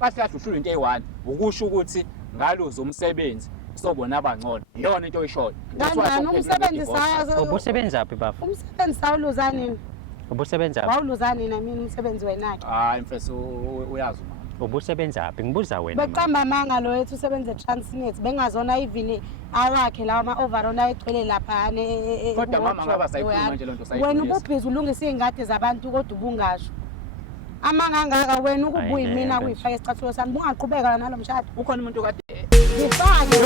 kahle ushula into eyi-1 ukusho ukuthi ngaluza umsebenzi sobona abangcono iyona into oyishoyo. Kanjani umsebenzi sayo? Ubusebenzaphi bafu? Umsebenzi sawuluza nini? Ubusebenzaphi? Wawuluza nini mina umsebenzi wenakhe? Hayi mfethu uyazi mama. Ubusebenzaphi? Ngibuza wena. Beqamba amanga lo yethu usebenza eTransnet bengazona even awakhe lawa ama-overall ayegcwele laphane. Kodwa mama ngaba sayikhuluma nje lonto sayikhuluma. Wena ububhizi ulungisa iy'ngadi zabantu kodwa ubungasho. Amanga angaka wena ukubuya mina kuyifaka esicathulo sami bungaqhubeka nalo mshado. Ukhona umuntu kade ngifake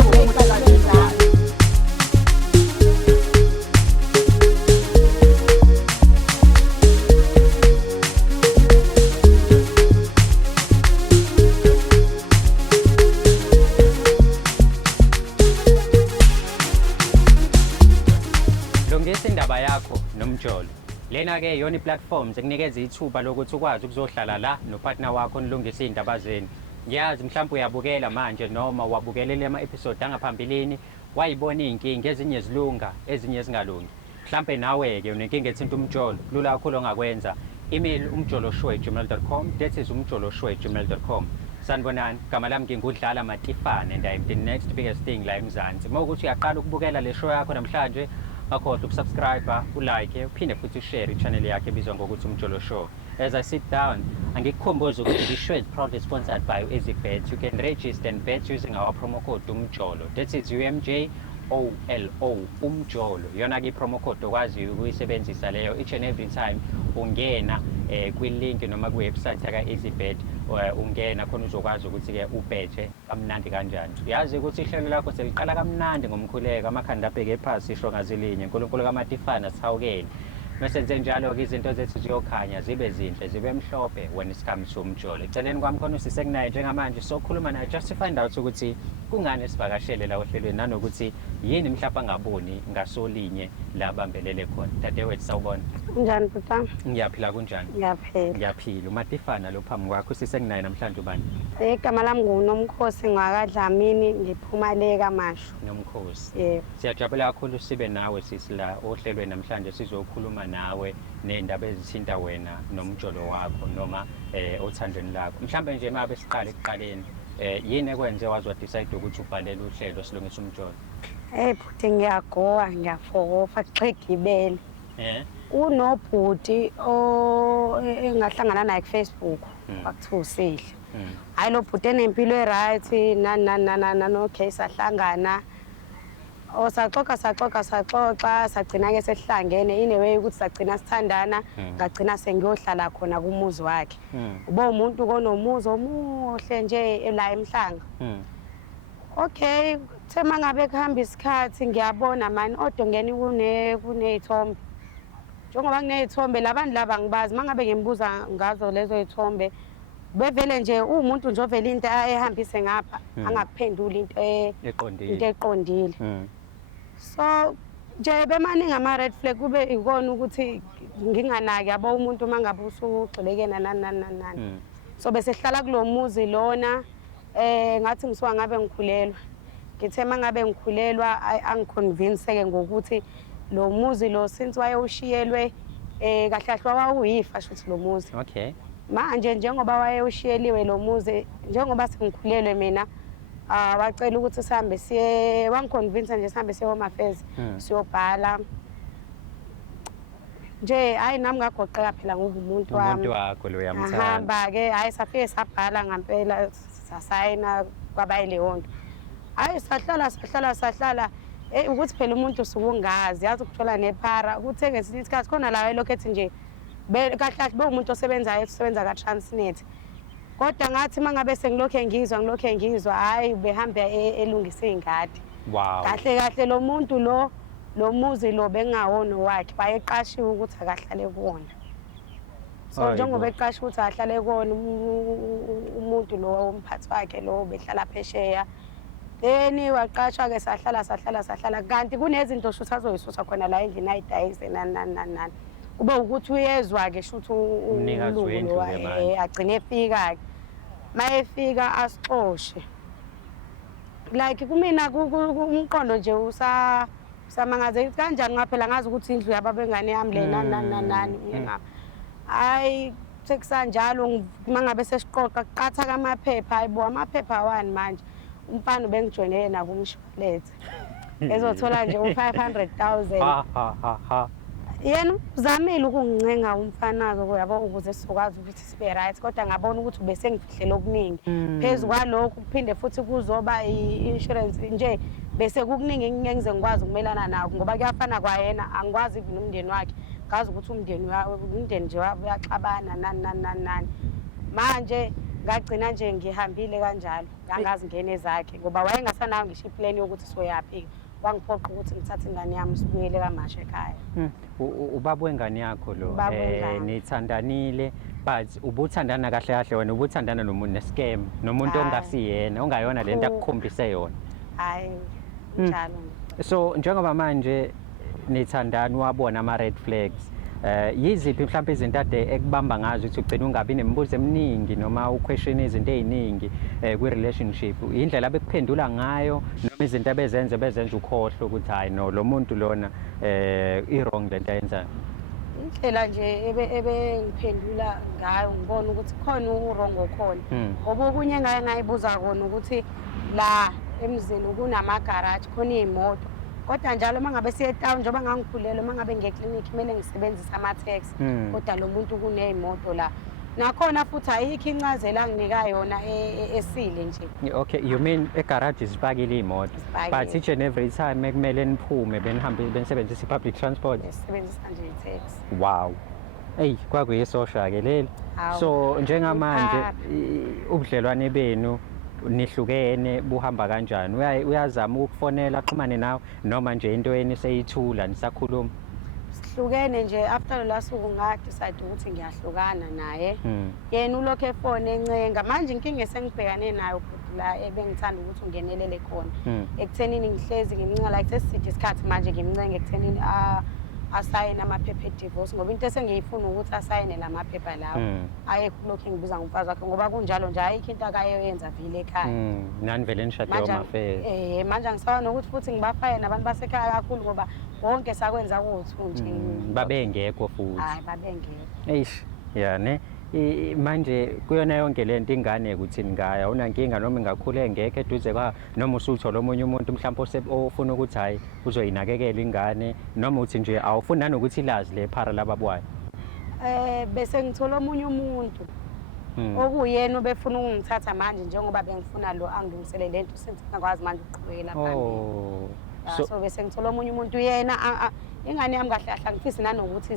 Lungisa indaba yakho nomjolo. Lena ke yona iplatforms ekunikeza ithuba lokuthi ukwazi ukuzohlala la nopartner wakho nilungisa indaba zenu. Ngiyazi mhlawumbe uyabukela manje noma wabukelele ama-episode angaphambilini wayibona iy'nkinga ezinye zilunga ezinye zingalungi. Mhlawumbe nawe ke unenkinga ethinta umjolo kulula kakhulu ongakwenza. Email umjoloshow@gmail.com, that is umjoloshow@gmail.com. Sanibonani, gama lami ngingudlala Matifane and I'm the next biggest thing la eMzansi. Uma ukuthi uyaqala ukubukela le show yakho namhlanje akhohlwa ukusubscribe, ulike, uphinde futhi ushare i-channel yakhe ebizwa ngokuthi Umjolo Show. As I sit down, angikukhumbuze ukuthi the show is proudly sponsored by EasyBet. You can register and bet using our promo code Umjolo. That is UMJOLO, Umjolo. Yona ke promo code okwazi ukuyisebenzisa leyo each and every time ungena kwi-link noma kwi-website yaka EasyBet. Ungena khona uzokwazi ukuthi ke ubethe kamnandi kanjani. Uyazi ukuthi ihlelo lakho seliqala kamnandi ngomkhuleko amakhanda abheke phansi isho ngazilinye uNkulunkulu kaMatifane asihawukele. Mesenze njalo ke izinto zethu ziyokhanya zibe zinhle zibe mhlophe when it comes to umjolo. Eceleni kwami khona usisekunaye njengamanje sokhuluma naye just to find out ukuthi kungani sivakashele la ohlelweni nanokuthi yini mhlawumbe angaboni ngasolinye la bambelele khona. Dadewethu sawubona. Njani bhuti? Ngiyaphila kunjani? Ngiyaphila. Ngiyaphila. uMatifane lo phambi kwakho usisekunaye namhlanje ubani? Igama lami nguNomkhosi ngwakaDlamini ngiphumaleka Mashu. Nomkhosi. Yebo. Siyajabula kakhulu sibe nawe sisi la ohlelweni namhlanje sizokhuluma nawe nendaba ezithinta wena nomjolo wakho noma othandweni lakho. Mhlambe nje mabe siqale ekuqaleni yini ekwenze wazi decide ukuthi ubhalele uhlelo silungisa umjolo? Bhuti ngiyagowa ngiyafokofa xegibele. Unobhuti engahlangana naye kuFacebook wakuthiwa usihle. Hayi lo bhuti enempilo eright no case ahlangana. Saxoxa sagcina ke sesihlangene ineway ukuthi sagcina sithandana ngagcina sengiyohlala khona kumuzi wakhe. Uba umuntu konomuzi omuhle nje la eMhlanga. Okay, thema ngabe kuhamba isikhathi ngiyabona mani odongeni kunezithombe. Njengoba kunezithombe labantu laba ngibazi mangabe ngimbuza ngazo lezo zithombe bevele nje umuntu nje ovela into ehambise ngapha angakuphendula into eqondile. So nje bemaningi ama red flag kube ikona ukuthi nginganaki yabo umuntu mangabe usugxilekena nani. So bese hlala kulomuzi lona ngathi ngisuka ngabe ngikhulelwa. Ngithe mangabe ngikhulelwa angiconvince ke ngokuthi lo muzi lo since wayewushiyelwe kahlahlwa wawuyifa shuthi lo muzi. Okay. Manje njengoba wayewushiyeliwe lo muzi njengoba sengikhulelwe mina wacela ukuthi sihambe siye wangiconvince nje sihambe siye Home Affairs siyobhala nje hayi nami ngagoqeka phela ngoba umuntu wami. Umuntu wakho lo uyamthanda. Hamba ke hayi safike sabhala ngempela sasayina kwabayileyonto. Hayi sahlala ukuthi phela umuntu usukungazi yazi ukuthola nephara ukuthi ngesinye isikhathi khona la elokhethi nje kahle umuntu osebenzayo usebenza ka Transnet. Kodwa ngathi mangabe sengilokhe ngizwa hayi behambe elungisa izingadi. Wow. Kahle lo muntu lo muzi lo bengawona wakhe wayeqashiwe ukuthi akahlale kuwona. So njengoba eqashiwe ukuthi ahlale kuwona umuntu lo umphathi wakhe lo behlala phesheya. Then waqashwa ke sahlala kanti kunezinto shuthi azoyisusa khona la endlini ayidayise nani. Kube ukuthi uyezwa ke shuthi umnikazi agcine efika ke. Mayefika asixoshe. Like kumina umqondo nje usamangaze kanjani ngaphela ngazi ukuthi indlu yababengane yami lena nani. Hayi sekusanjalo mangabe sesiqoqa kuqatha kamaphepha hayibo amaphepha wani manje umfana ubengijoyinele nabo umshwalense ezothola nje u500,000 ha yena uzamile ukungincenga umfana-ke uyabo ukuze sizokwazi ukuthi sibe right kodwa ngabona ukuthi ubesengifihlele okuningi phezu kwalokhu kuphinde futhi kuzoba i-insurance nje bese kukuningi engize ngikwazi ukumelana nakho ngoba kuyafana kwayena angikwazi even umndeni wakhe ngazi ukuthi umndeni nje uyaxabana nani manje ngagcina nje ngihambile kanjalo ngangazi ngene zakhe ngoba wayengasanayo ngisho iplani yokuthi soyaphi wangiphoqa ukuthi ngithathe ingane yami sibuyele kamasha ekhaya. Ubaba wengane yakho lo Ubaba wengane. nithandanile but ubuthandana kahle kahle wena ubuthandana nomuntu nescam nomuntu Hayi. ongasiyena ongayona lento akukhombise yona. Hayi njalo. So njengoba manje nithandana wabona ama red flags yiziphi mhlawumbe izinto ade ekubamba ngazo ukuthi ugcina ungabi nemibuzo eminingi noma uquestion izinto eziningi kwi relationship indlela abekuphendula ngayo noma izinto abezenza ukhohlwa ukuthi hayi no lo muntu lona i wrong lento ayenzayo. Indlela nje ebengiphendula ngayo ngibona ukuthi khona uwrong okhona ngoba okunye ngayibuza kona ukuthi la emzini kunamagaraji khona iy'moto kodwa njalo uma ngabe siye town njengoba ngangikhulelwe uma ngabe ngiye eklinikhi kumele ngisebenzise ama-taxi kodwa lo muntu kuney'moto la nakhona futhi ayikho incazelo anginika yona esile nje. Okay, you mean egaraji zipakile iy'moto but each and every time ekumele niphume benihambe benisebenzisa i-public transport? Ngisebenzisa nje i-taxi. Wow. Eyi kwakuyisosha-ke leli. Hawu. So njengamanje ubudlelwane benu nihlukene buhamba kanjani? Uyazama ukufonela axhumane nawe noma nje into yeni seyithula nisakhuluma? Sihlukene nje after lo lasuku nga-decide ukuthi ngiyahlukana naye yena ulokhu efone encenga manje inkinga esengibhekane nayo futhi la ebengithanda ukuthi ungenelele khona ekuthenini ngihlezi ngimncenga like sesiside isikhathi manje ngimncenge ekuthenini asayine amaphepha edivorce ngoba into esengiyifuna ukuthi asayine la maphepha lawo ayekho lokhu engibiza ngomfazi wakhe ngoba kunjalo nje ayikho into akayoyenza vile ekhaya nani vele nishade omafele manje angisaba nokuthi futhi ngibafake nabantu basekhaya kakhulu ngoba wonke sakwenza kuthu nje babengekho futhi. Hayi babengekho. Eish ya ne manje kuyona yonke lento ingane ukuthi ngaya unankinga noma ingakhule engekho eduze kwa noma usuthola omunye umuntu mhlawumbe ofuna ukuthi hayi uzoyinakekela ingane noma uthi nje awufuni nanokuthi ilazi le phara lababwayo? Bese ngithola omunye umuntu okuyena obefuna ukungithatha manje njengoba bengifuna lo angilungisele lento since ngakwazi manje ukuqhubekela phambili. So bese ngithola omunye umuntu yena ingane yami kahle kahle ngifisi nanokuthi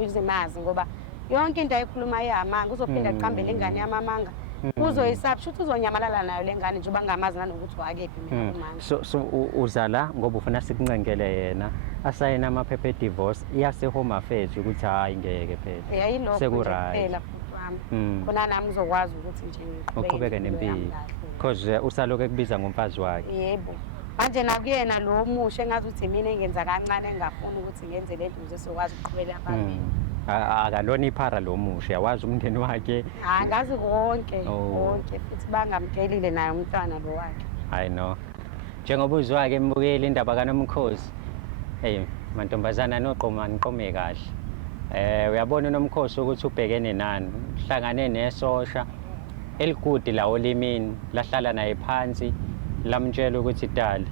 izimazi ngoba yonke into ayikhuluma iyamanga uzophinda aqambele ingane yami amanga uzoyisapha futhi uzonyamalala nayo lengane njengoba ngamazi nanokuthi wakephi mina manje. So uzala ngoba ufuna sikuncengele yena asayina amaphepha edivorce iyase home affairs ukuthi hayi ngeke phela sekuright khona nami uzokwazi ukuthi nje uqhubeke nempilo because usaloku ekubiza ngomfazi wakhe. Yebo manje nakuyena lo mushe engazi ukuthi mina engenza kancane engafuni ukuthi ngenze lento ukuze sizokwazi ukuqhubekela phambili. Akalona iphara lo mushe yawazi umndeni wakhe? Ngazi konke futhi bangamkelile naye umntwana lo wakhe. I know njengoba uzwake embukeli indaba kaNomkhosi mantombazana noqoma niqome kahle uyabona uNomkhosi ukuthi ubhekene nani hlangane nesosha eligudi la olimini lahlala naye phansi lamtshela ukuthi dali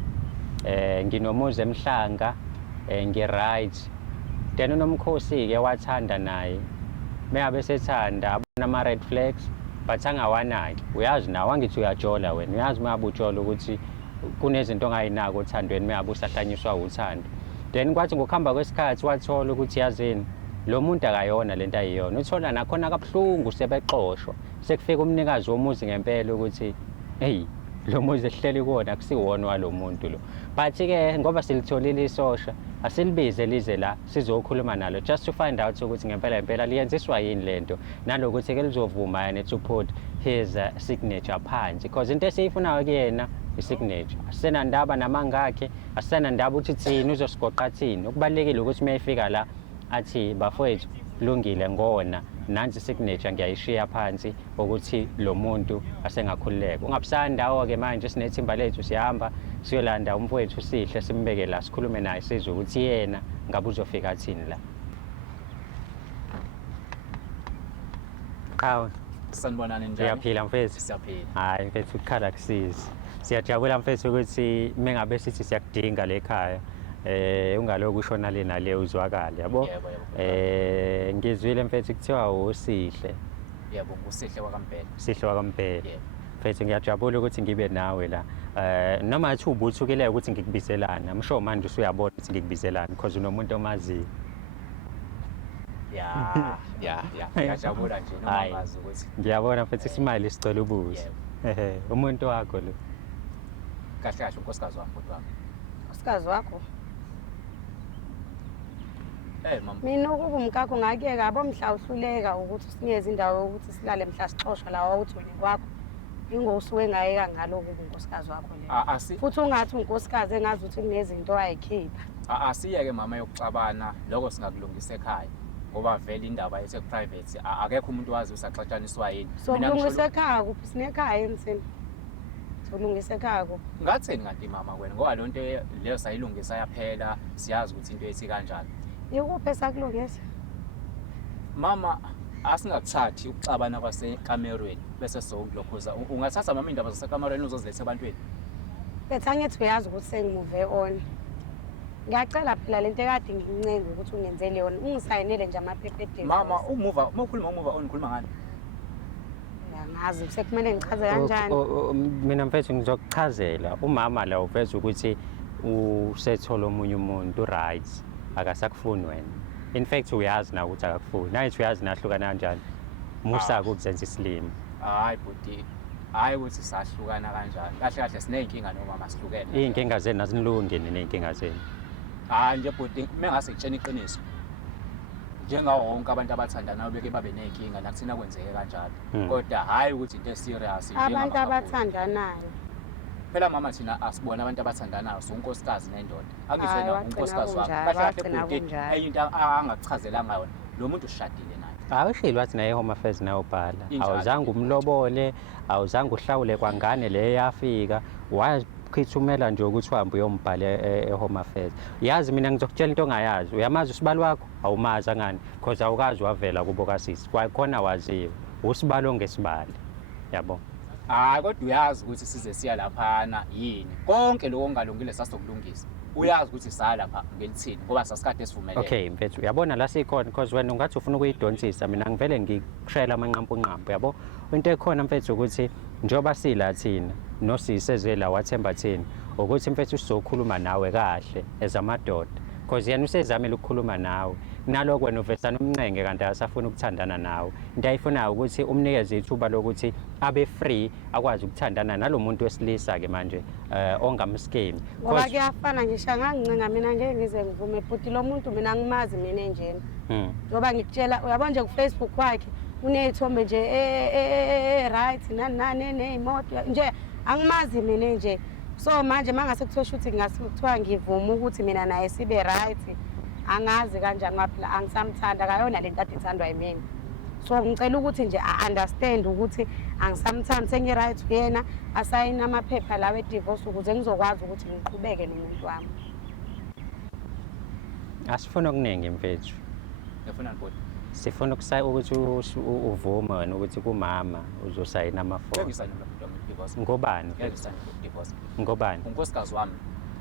nginomuzi emhlanga ngi-right then uNomkhosi-ke wathanda naye meyabe sethanda abona ama-red flags but angawanaki uyazi nawe angithi uyajola wena uyazi meyabe ujola ukuthi kunezinto ongayinaki othandweni meyabe usahlanyiswa uthando then kwathi ngokuhamba kwesikhathi wathola ukuthi yazini lo muntu akayona lento ayiyona uthola nakhona kabuhlungu sebexoshwa sekufika umnikazi womuzi ngempela ukuthi hey lo muzi ehleli kuwona akusiwona walo muntu lo but-ke ngoba silitholile isosha asilibize lize la sizokhuluma nalo just to find out ukuthi ngempela liyenziswa yini lento nalokuthi-ke lizovuma yena to put his signature phansi because into esiyifunayo kuyena i-signature asisenandaba namangakhe asisenandaba ukuthi thini uzosigoqa thini okubalulekile ukuthi uma efika la athi bafowethu kulungile ngona nansi signature ngiyayishiya phansi ukuthi lo muntu asengakhululeka ungabusani ndawo-ke manje sinethimba lethu siyahamba siyolanda umfowethu sihle simbeke la sikhulume naye sizwe ukuthi yena ngabe uzofika thini la. Hawu, sanibonani njani? uyaphila mfethu? Siyaphila. Hayi mfethu ukukhala kusizi. Siyajabula mfethu ukuthi mengabe sithi siyakudinga lekhaya. Ungaloku ushona le nale uzwakala yabo. Yebo. Ngizwile mfethu kuthiwa usihle. Yebo, ngusihle kwakampela. Sihle wakampela. Yebo. Mfethu ngiyajabula ukuthi ngibe nawe la. Noma athi ubuthukile ukuthi ngikubizelana. Msho manje usuyabona ukuthi ngikubizelana because unomuntu omaziyo. Ya. Ngiyajabula nje noma Hayi. ngazi ukuthi Ngiyabona mfethu isimali sicela ubuso. Umuntu wakho lo. kahle kahle unkosikazi wami futhi wami. Unkosikazi wakho. Mama. Mina ukuba umkakho ngakuyeka yabo mhla uhluleka ukuthi usinikeze indawo ukuthi silale mhla sixoshwa lawa uthi wena kwakho. Ingosuke ngayeka ngalo ukuba unkosikazi wakho le. Futhi ungathi unkosikazi engazi ukuthi kunezinto ayikhipha. Asiyeke mama yokuxabana lokho singakulungisa ekhaya. Ngoba vele indaba yethu private akekho umuntu wazi usaxatshaniswa yini. So kulungisa ekhaya kuphi sinekhaya emthini. Solungisa ekhaya kuphi. Ngatheni kanti mama wena ngoba lonto leyo sayilungisa yaphela siyazi ukuthi into ethi kanjani. Yikuphi esakulungisa? Mama asingakuthathi ukuxabana kwasekamerweni bese sokulokhuza ungathatha mama indaba zasekamerweni uzoziletha ebantwini. Bethu angithi uyazi ukuthi sengimove on. Ngiyacela phela lento ekade ngincenga ukuthi ungenzele yona ungisayinele nje amaphepha edivoce. Mama ukhuluma on ukhuluma ngani? Ngazi sekumele ngichaze kanjani. Mina mfethu ngizokuchazela umama la uveza ukuthi usethola omunye umuntu right akasakufuni wena. In fact uyazi na ukuthi akakufuni. Nayithi uyazi nahlukana kanjani. Musaka ukuzenza isilimo. Hayi buti. Hayi ukuthi sahlukana kanjani. Kahle kahle sineyinkinga noma masihlukene. Iy'nkinga zenu azinilungile ney'nkinga zenu. Hayi nje buti mengase ngitshena iqiniso. Njengawo wonke abantu abathandanayo beke babe nenkinga nakuthina kwenzeke kanjalo. Kodwa hayi ukuthi into eserious abantu abathandanayo. Phela mama thina asibona abantu abathandanayo unkosikazi nendoda. Angizwena unkosikazi wakho. Kahle kahle buti ayinto angakuchazelanga yona. Lo muntu ushadile naye. Awushilo wathi naye Home Affairs nayo bhala. Awuzange umlobole, awuzange uhlawule kwangane le yafika. Wakhithumela nje ukuthi uhambe uyombhala eHome Affairs. Yazi mina ngizokutshela into ongayazi. Uyamazi usibalo wakho? Awumazi angani because awukazi wavela kubo kasisi. Kwakhona waziwe. Usibalo ngesibali. Yabo. Hayi kodwa uyazi ukuthi size siya laphana yini. Konke lokho ongalungile sasokulungisa. Uyazi ukuthi sala lapha ngelithini ngoba sasikade esivumelene. Okay mfethu uyabona la sikhona because wena ungathi ufuna ukuyidonsisa mina ngivele ngikushayela amanqampu yabo. Into ekhona mfethu ukuthi njoba sila thina nosiseze la wathemba thina ukuthi mfethu sizokhuluma nawe kahle ezamadoda because yena usezamile ukukhuluma nawe naloko wena uvesana umncenge kanti asafuna ukuthandana nawe. Into ayifunayo ukuthi umnikeze ithuba lokuthi abe free akwazi ukuthandana nalomuntu wesilisa ke manje ongamskemi. Ngoba kuyafana ngisho ngangincenga mina ngeke ngize ngivume futhi lo muntu mina ngimazi mina enjena. Ngoba ngikutshela uyabona nje ku Facebook wakhe unezithombe nje right nani nezimoto nje angimazi mina nje. So manje mangase kuthiwa shooting ngasikuthiwa ngivuma ukuthi mina naye sibe right. Angazi kanjani ngaphela angisamthanda kayona lento ade ithandwa yimina. So ngicela ukuthi nje understand ukuthi angisamthandi sengi right kuyena asayina amaphepha lawe divorce ukuze ngizokwazi ukuthi ngiqhubeke nomuntu wami. Asifuna okuningi mfethu. Ngifuna nibona. Sifuna ukuthi uvume wena ukuthi kumama uzosayina amafomu. Ngiyisayina divorce. Ngobani? Ngiyisayina divorce. Ngobani? Unkosikazi wami.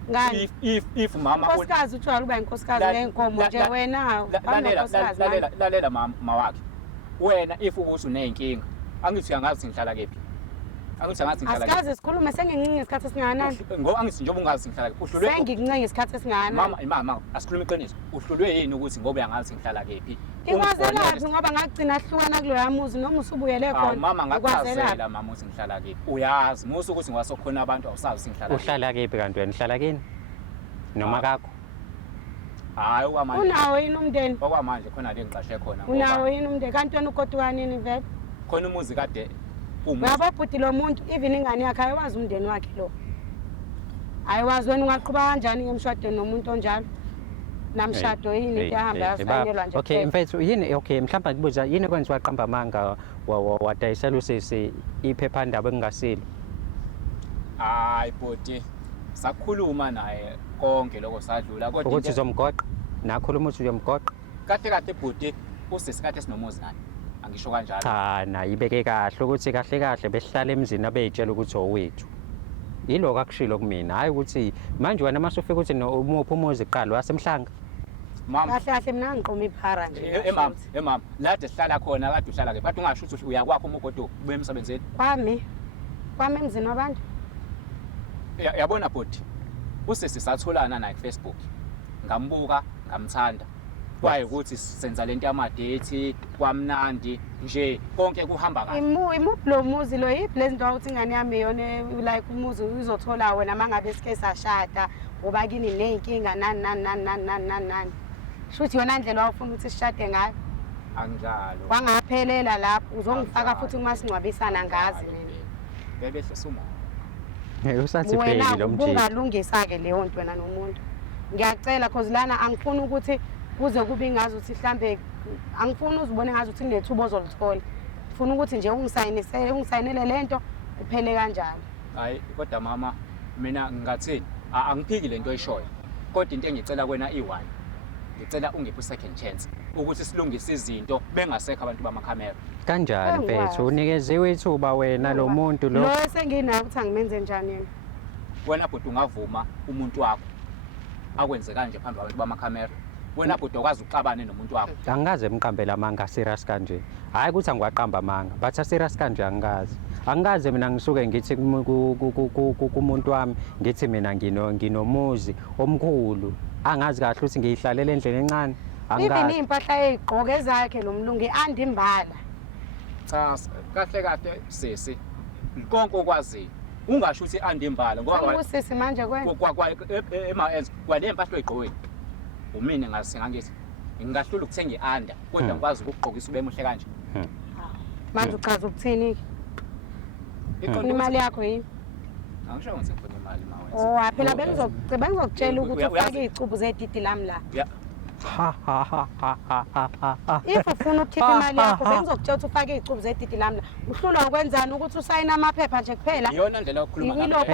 Ngani? If mama unkosikazi uthwala uba inkosikazi lenkomo nje wena lalela mama wakhe. Wena if ukuthi uneyinkinga angithi uyangazi ngihlala kephi. Angithi angazi ngihlala kephi. Asikaze sikhulume sengincinga isikhathi esingakanani. Ngoba angithi njengoba ungazi ngihlala kephi. Uhlulwe. Sengincinga isikhathi esingakanani. Mama asikhulume iqiniso. Uhlulwe yini ukuthi ngoba uyangazi ngihlala kephi? Ikwazelaphi ngoba ngagcina hlukana kuloya muzi noma usubuyele khona. Mama ngakuchazela mama uthi ngihlala kephi. Uyazi musu ukuthi ngwasokhona abantu awusazi ngihlala kephi. Uhlala kephi kanti wena uhlala kini? Noma kakho? Hayi okwamanje. Unawo yini umndeni? Okwamanje khona le ngiqashe khona. Unawo yini umndeni? Kanti wena ugoduka nini vele? Khona umuzi kade ngababhuti lo muntu even ingane yakhe ayiwazi umndeni wakhe lo. Ayiwazi wena ungaqhuba kanjani ngemshadweni nomuntu onjalo? Namshado yini into ehamba yafanelwa nje. Okay mfethu yini okay mhlawumbe ngibuza yini kwenziwa qamba amanga wadayisela usisi iphephandaba engasilo? Hayi bhuti sakhuluma naye konke lokho sadlula kodwa ukuthi uzomgoqa nakhuluma ukuthi uyomgoqa kahle kahle bhuti usesikade esinomuzi naye angisho kanjalo. Cha nayibeke kahle ukuthi kahle kahle besihlala emzini abeyitshela ukuthi owethu. Yiloko akushilo kumina hayi ukuthi manje wena masufika ukuthi umuphi umuzi kuqala wasemhlanga. Mama kahle mina ngiqoma iphara nje. Mama la de sihlala khona kade uhlala ke bathi ungasho ukuthi uyakwakho umogodo ubuye emsebenzini. Kwami emzini wabantu. Yabona bhodi. Usisi satholana naye kuFacebook. Ngambuka, ngamthanda. Kwaye ukuthi senza lento yamadate kwamnandi nje konke kuhamba kahle. Imuphi lo muzi lo yiphi lezinto ukuthi ingane yami yona like umuzi uzothola wena mangabe sike sashada ngoba kini nenkinga nani. Shuthi yona ndlela wafuna ukuthi sishade ngayo. Anginjalo. Wangaphelela lapho uzongifaka futhi uma singcwabisana ngazi mina. Bebehle suma. Usathi pheli lo mjini. Ungalungisa ke leyo nto wena nomuntu. Ngiyacela cause lana angifuni ukuthi kuze kube ngazi ukuthi mhlambe angifuni uzibone ngazi ukuthi kunethubo ozolithola. Ngifuna ukuthi nje ungisayinele lento kuphele kanjalo. Hayi kodwa mama mina ngingathini angiphiki lento oyishoyo. Kodwa into engicela kwena i1. Ngicela ungiphe second chance ukuthi silungise izinto bengasekho abantu bamakhamera. Kanjani mfethu unikeziwe ithuba wena lo muntu lo. Lo senginayo ukuthi angimenze njani yena. Wena bhuti ungavuma umuntu wakho akwenze kanje phambi kwabantu bamakhamera. Wena bhuti okwazi uxabane nomuntu wakho. Angikaze emqambela amanga serious kanje. Hayi ukuthi angiwaqamba amanga, but serious kanje angikaze. Angikaze mina ngisuke ngithi kumuntu wami ngithi mina nginomuzi omkhulu. Angazi kahle ukuthi ngiyihlalele endleni encane. Angazi. Ibe impahla ezigqoke zakhe nomlungu andimbala. Cha kahle sisi. Konke okwazi. Ungasho ukuthi andimbala ngoba usisi manje kwena. ema-ends kwale mpahla oyigqokweni. Umini ngasingangithi ngingahlula ukuthenga ianda kodwa ngikwazi ukugqokisa ube muhle kanje. Manje uchaza ukuthini? Imali yakho yini? Angisho ukuthi ngifuna imali mawethu. Oh phela bengizokutshela ukuthi ufake izicubu zedidi lami la. If ufuna ukukhipha imali yakho bengizokutshela ukuthi ufake izicubu zedidi lami la. Uhlulwa ukwenzani ukuthi usayina amaphepha nje kuphela? Iyona ndlela yokukhuluma ngayo.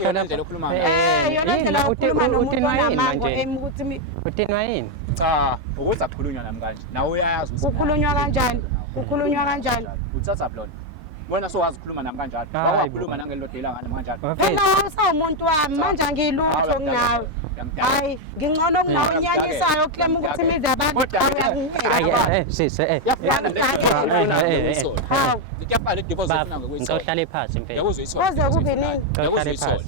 Iyona ndlela yokukhuluma ngayo. Iyona ndlela yokukhuluma nomuntu manje. ukuthi Utinwa yini? Cha, ukuthi akukhulunywa nami kanje. Nawe uyayazi ukuthi ukhulunywa kanjani? Ukhulunywa kanjani? Uthatha blonde. Wena sowazi ukukhuluma nami kanjani? Wakhuluma nangelodela ngani kanjani? Wena usawumuntu wami manje ngilutho kunawe. Hayi, ngingcono kunawe unyanyisayo uklema ukuthi imizi abantu hayi sisi ngiyabhala idivorce ufuna ngokuyithola. Ngikuhlale phansi mfethu. Yakuzwe ithola. Koze kube nini?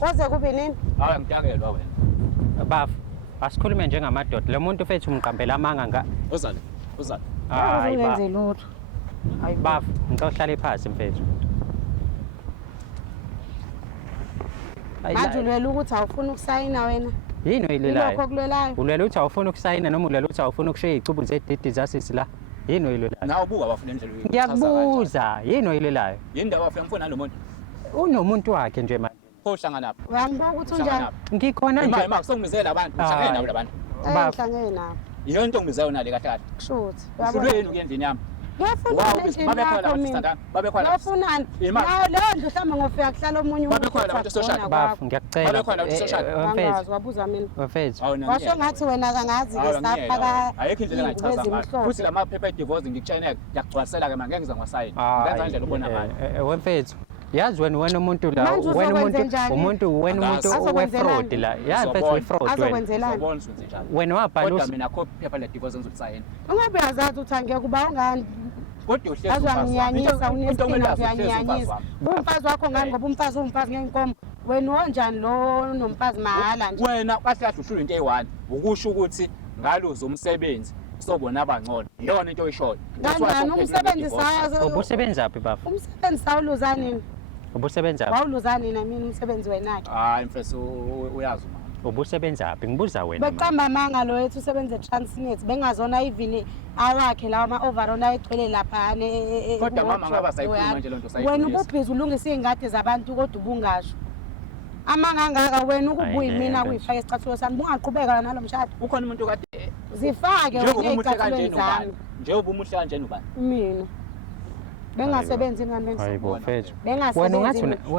Koze kube nini? Hayi ngitakelwa wena. Bafu, asikhulume njengamadoda. Lo muntu mfethu umqambela amanga Uzale. Hayi wenze lutho. Hayi bafu, ngikuhlale phansi mfethu. Manje ulwela ukuthi awufuni ukusayina wena. Yini oyilelayo? Lokho kulwelayo. Ulwela ukuthi awufuni ukusayina noma ulwela ukuthi awufuni ukushiya izicubu zedidi zasisi la. Yini oyilelayo? Nawe buka abafuna indlela yokuchaza. Ngiyakubuza, yini oyilelayo? Yini ndaba afuna ngifuna nalomuntu? Unomuntu wakhe nje manje. Uhlangana lapha. Uyambuka ukuthi unjani? Ngikhona nje. Mama kusongizela abantu, uhlangene nabo labantu. Ngihlangene nabo. Iyo nto ngibizayo nale kahle kahle. Kushuthi. Uhlule yini ukuyendini yami? Ngiyafuna babekhona bafunani nayo leyo ndlu mhlawumbe ngofika kuhlala omunye umuntu babekhona abantu social bafu ngiyacela babekhona abantu social mfethu wabuza mina mfethu washo ngathi wena kangazi ke saphaka ayikho indlela engachaza ngayo futhi lamaphepha edivorce ngikutshayina ngiyagcwasela ke manje ngeke ngize ngiwasayini ngenza indlela ubona ngayo mfethu yazi wena umuntu la wena umuntu we-fraud la yazi mfethu we-fraud azokwenzelani wena wabhala kodwa mina khophi phepha ledivorce ngizolisayina ungabe yazathi uthi angeke kuba ungani kodwa uhlezi azwangiyanyisa unesithina uyanyanyisa umfazi wakho ngani ngoba umfazi umfazi ngenkomo wena onjani lo nomfazi mahala nje wena kahle kahle uhlula into eyi-1 ukusho ukuthi ngaluza umsebenzi sobona abangcono iyona into oyishoyo kanjani umsebenzi sayo ubusebenzaphi bafu umsebenzi sawuluza nini ubusebenzaphi wawuluza nini mina umsebenzi wenakhe hayi mfethu uyazi uma ubusebenzaphi ngibuza wena beqamba amanga lo yethu usebenza eTransnet bengazona even awakhe lawa ama-overall ayegcwele laphane kodwa mama ngaba sayikhuluma manje loo nto sayikhuluma wena ububhizi ulungisa iy'ngadi zabantu kodwa ubungasho amanga angaka wena ukubuyimina kuyifaka esicathulo sami bungaqhubeka nalo mshado ukhona umuntu kade zifake ey'cathulweni zami njengoba umuhle kanjeni ubani mina bengasebenzi ingane bengasebenzi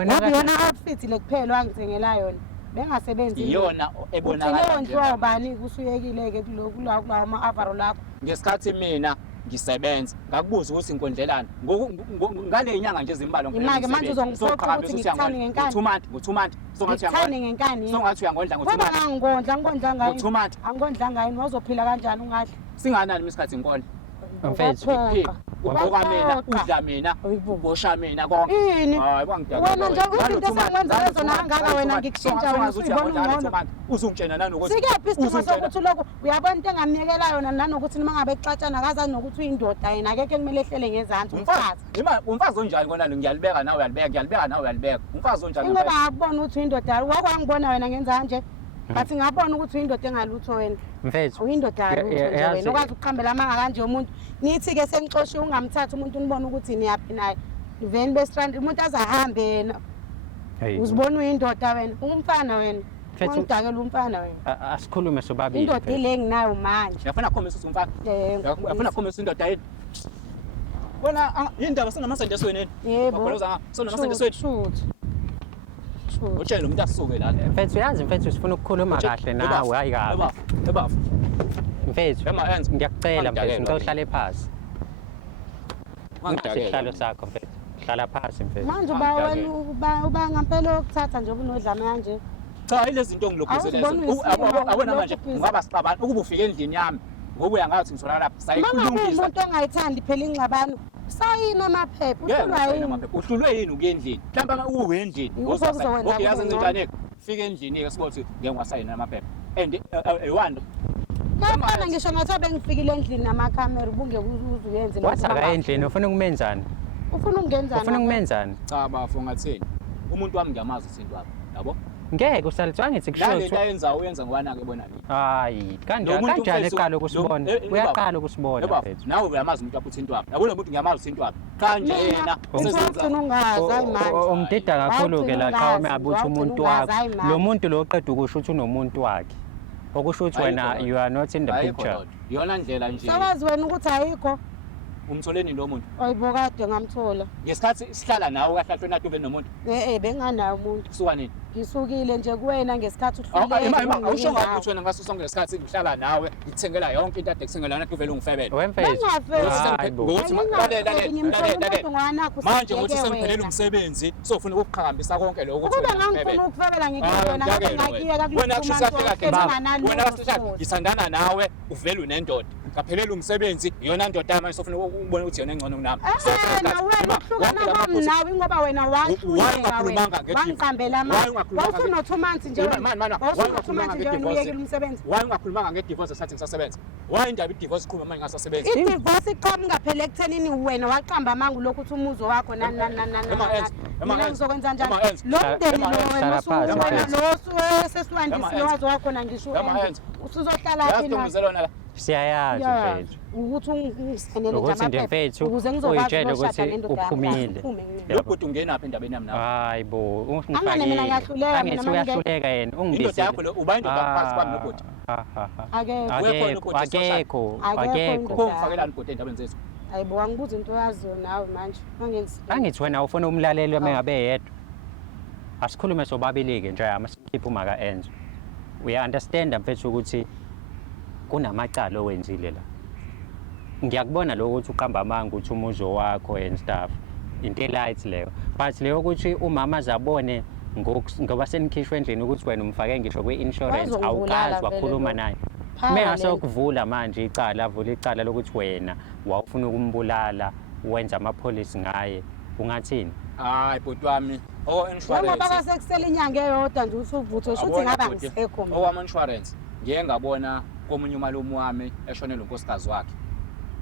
yona outfit le kuphela wangithengela yona bengasebenzi iyona ebonakala nje ubani kusuyekile ke kulawo ama-overall akho ngesikhathi mina ngisebenza ngakubuza ukuthi inkondlelana ngale nyanga nje ezimbalwa Imake manje uzongiphoqa ukuthi ngikuthane ngenkani. ngo2 months Ngikuthane ngenkani. songathi uyangondla ngo2 Ngoba months ngikondla ngayo. ngo2 months Angikondla ngayo wazophila kanjani ungahle. singanani isikhathi inkondla Mfethu, ubhoka mina udla mina ubosha mina konke Yini? hayi bangidala Wena nje izinto esengwenza zona kangaka wena ngikushintsha wena usuyibona ungcono. uzungitshena nanokuthi Sikephi isidingo sokuthi lokho uyabona into engamnikela yona nanokuthi noma ngabe exatshana akazazi nokuthi uyindoda yena akekho kumele ehlele ngezantsi umfazi. umfazi onjani kona ngiyalibeka nawe uyalibeka ngiyalibeka nawe uyalibeka umfazi onjani Ingoba ngakubona ukuthi uyindoda wakwangibona wena ngenza nje. Bathi ngabona ukuthi uyindoda engalutho wena. Mfethu. Uyindoda nje wena okwazi ukuqhambela amanga kanje umuntu. Nithi ke senixoshi ungamthatha umuntu unibona ukuthi niyaphi naye. Veni bestrand umuntu azahambe yena. Uzibona uyindoda wena. Umfana wena. Ungidakela umfana wena. Asikhulume sobabili. Indoda ile nginayo manje. Uyafuna ukhombisa ukuthi umfana uyafuna ukhombisa indoda yini wena indaba senamasendesweni Yebo. sonamasendesweni utshela umuntu asuke la Mfethu uyazi mfethu sifuna ukukhuluma kahle nawe hayi kabi. ebafu Mfethu ngiyakucela mfethu ngizohlala phansi. Ngidakela. Isihlalo sakho mfethu. Hlala phansi mfethu. Manje uba wena uba ngempela yokuthatha nje ubunodlame kanje. cha ilezi zinto ngilokhuzelezabona manje ngaba sixabana ukuba ufike endlini yami ngoba uyangathi ngithola lapha sayikhulungisa umuntu ongayithandi phela ingxabano sayina amaphepha uhlulwa yini uhlulwe yini ukuya endlini mhlawumbe uwe endlini okay yazi njani fika endlini ke sibothi ngeke ngasayina amaphepha and ewanda Ngiyabona ngisho ngathi abengifikile endlini namakhamera ubungeke uzuyenze Wathi aka endlini ufuna ukumenzani? Ufuna ukungenzani? Ufuna ukumenzani? cha bafo ngathini umuntu wami ngiyamazi isinto wami yabo Ngeke usalithiwa ngithi la kusho. lento ayenza uyenza ngobana ke bona nini Hayi, kanjani eqala ukusibona? Uyaqala ukusibona mfethu. nawe uyamazi umuntu aphuthi into wami yabona umuntu ngiyamazi isinto wami kanje yena Ufuna ungazi hayi manje. Ungidida kakhulu ke la cha uma abuthi umuntu wakho. Lo muntu lo oqeda ukusho ukuthi unomuntu wakhe. Okusho ukuthi wena you are not in the picture. yona ndlela nje Sawazi wena ukuthi ayikho. umtholeni lo muntu Ayibo kade ngamthola. ngesikhathi sihlala nawe kahlahlwe nathi ube nomuntu Benganayo umuntu. kusuka nini Ngisukile nje kuwena ngesikhathi uhluleke. awusho ngathi wena ngaso sonke lesikhathi ngihlala nawe ngikuthengela yonke into ade kuthengela nathi uvela ungifebele Wemfethu. ngokuthi manje ngokuthi sengiphelele umsebenzi sofuna ukuqhakambisa konke lokho ukuthi Ukuba ngangifuna ukufebela ngikuyona ngathi ngakiyeka wena kulokho wena ngisandana nawe uvela unendoda ngaphelele umsebenzi iyona ndoda yami sofuna ukubona ukuthi yona engcono kunami nawe ngoba wena wakhulumanga wangiqambela amanga wawufuna 2 months nje uyekile umsebenzi why ungakhulumanga ngedivorce sathi ngisasebenza why indaba idivorce iqhuma manje ngasasebenza idivorce iqhamuka phela ekuthenini wena waqamba amanga lokho ukuthi umuzo wakho mina ngizokwenza njani lo mndeni lo wena lo sesiwandisiwe wazi wakhona ngisho usuzohlala la Siyayazi mfethu. ukuthi ungisenele Ukuthi nje mfethu uyitshele ukuthi uphumile. lo bhuti ungenaphi endabeni yami nawe Hayi bo, Angane mina ngiyahluleka, Angithi mina uyahluleka yena, indoda ungibizile. yakho lo uba indoda ngaphansi kwami lo bhuti Akekho. kongifakelani bhuti endabeni zethu ayibo angibuza into yaziyo nawe manje angenzi Angithi wena ufuna umlaleli uma ngabe yedwa. Asikhulume sobabili-ke nje amasikiphi uma ka-enzo. Uya-understand mfethu ukuthi kunamacala owenzile la. Ngiyakubona lokho ukuthi uqamba amanga ukuthi umuzo wakho and stuff. Into elight leyo. But leyo ukuthi umama azabone ngoba senikhishwe endlini ukuthi wena umfake ngisho kwi-insurance awukazi wakhuluma naye. Asokuvula manje icala avula icala lokuthi wena wawufuna ukumbulala wenza amapholisi ngaye ungathini? hayi bhuti wami insurance ngoba basekusela inyanga eyodwa nje usuvuthe shuthi ngaba ngisekho mina owama insurance ngiye ngabona komunye umalume wami eshonela unkosikazi wakhe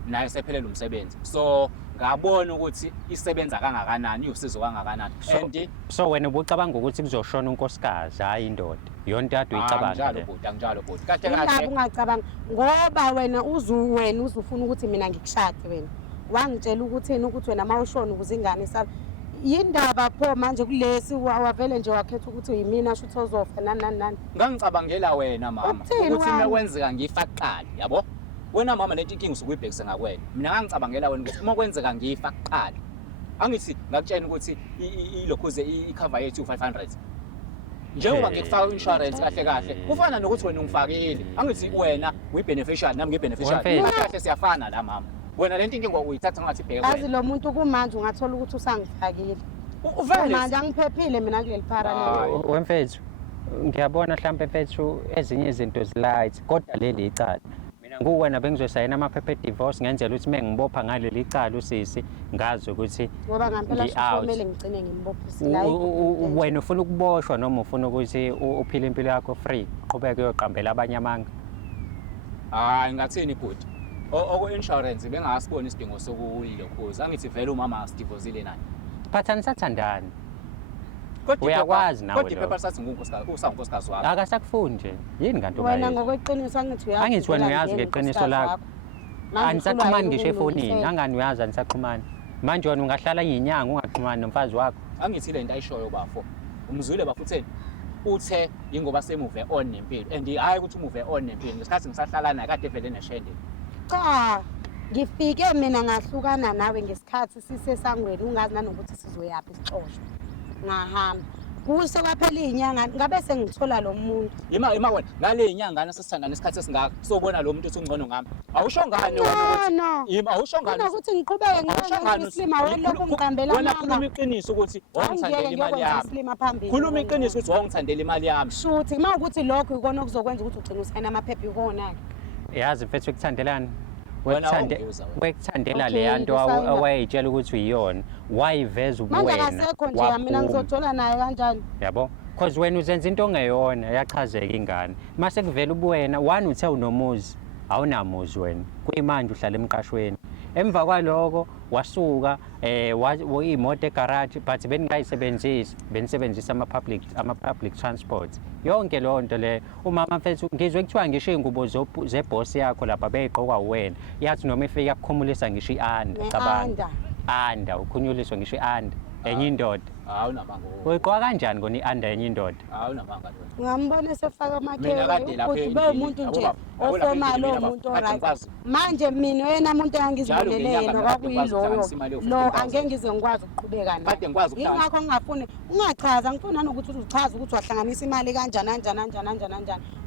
naye sephelele umsebenzi so ngabona ukuthi isebenza kangakanani usizo kangakanani and so wena ubucabanga ukuthi kuzoshona unkosikazi hayi indoda yonke ade uyicabanga anginjalo bhuti kahle indaba kahle ungacabanga ngoba wena uzufuna ukuthi mina ngikushade wena wangitshela ukuthi ukuthi wena mawushona ukuze ingane sami yindaba pho manje kulesi wavele nje wakhetha ukuthi uyimina shuthi ozofa nani ngangicabangela wena mama ukuthi mekwenzeka ngifa kuqala yabo wena mama lento inkingi usukuyibhekise ngakwena mina ngangicabangela wena ukuthi uma kwenzeka ngifa kuqala angithi ngakutshela ukuthi ilokhuze icover yethu 500 njengoba ngikufaka insurance kahle kufana nokuthi wena ungifakile angithi wena uyibeneficiary nami ngibeneficiary kahle siyafana la mama Wena lento inkinga uyithatha ngathi ibheke yazi wena. lo muntu kumanje ungathola ukuthi usangifakile Uvele manje angiphephile mina kuleli phara leli. Wemfethu ngiyabona mhlawumbe mfethu ezinye izinto zilight kodwa leli icala. Mina nguwena bengizosayina amaphepha edivorce ngenzela ukuthi mengibopha ngaleli icala usisi ngazi ukuthi ngoba ngempela ngi-out. kumele ngigcine ngimbophise la ikhona. wena ufuna ukuboshwa noma ufuna ukuthi uphile impilo yakho free uqhubeke uyoqambela abanye amanga. Hayi ngathini bhuti? Oku-insurance bengasiboni isidingo sokuyilokhuza. Angithi vele umama asidivozile naye. Phathani sathandani. Uyakwazi nawe kodwa iphepha sathi usankosikazi wakho. Akasakufuni nje yini kanti Wena ngokweqiniso angithi uyazi. Angithi wena uyazi ngeqiniso lakho. Anisaxhumani ngisho efonini angani uyazi anisaxhumani. Manje wena ungahlala inyanga ungaxhumani nomfazi wakho. Angithi le nto ayishoyo bafo. Umzwile bafutheni. Uthe ingoba semuve on nempilo and hayi ukuthi umuve on nempilo ngesikhathi ngisahlala naye kade vele neshende. Cha ngifike mina ngahlukana nawe ngesikhathi sisesangweni ungazi nanokuthi sizoyaphi isixoxo. Ngahamba kuse kwaphela izinyanga ngabe sengithola lo muntu. Ima wena ngale inyangana sesithandana isikhathi esingaka sobona lo muntu usungcono ngami. Awusho ngani wena ukuthi ima awusho ngani ukuthi ngiqhubeke ngibe islima wena lokho ngiqambela wena mama. khuluma iqiniso ukuthi wangithandela imali yami. Khuluma iqiniso ukuthi wangithandela imali yami. Shuthi uma ukuthi lokho ikona okuzokwenza ukuthi ugcine usayina amaphepha ikona ke. Yazi mfethu ekuthandelani. Wekuthandela Okay, le yanto ngisayina. awayitshela ukuthi uyiyona wayiveza Manje ubuwena. akasekho nje mina ngizothola naye kanjani? Yabo because wena uzenza into ongeyona yachazeka ingane mase kuvela ubuwena one uthe unomuzi awunamuzi wena kuyimanje uhlala emqashweni emva kwaloko wasuka imoto egarage but benisebenzisa ama-public transport yonke leyo nto le umama mfethu ngizwe kuthiwa ngisho iy'ngubo zebhosi yakho lapha beyigqokwa wena yathi noma ifika kukhumulisa ngisho i-anda cabanga anda ukhunyuliswa ngisho i-anda enye indoda Awunamanga. uyigqoka kanjani kona i-anda enye indoda Awunamanga. Ngambona sefaka Mina amakheke kade lapha ukuthi be umuntu nje awula ofoma lo phela muntu mina right. ngikwazi. Manje mina yena umuntu engizibonele Njalo yena ngenyanga kwakuyiloyo ngikwazi imali yo-50,000. lo angeke ngize ngikwazi ukuqhubeka naye. Kade ngikwazi ukuhlala. Ingakho ngingafuni ungachaza ngifuna nokuthi uchaze ukuthi wahlanganisa imali kanjani.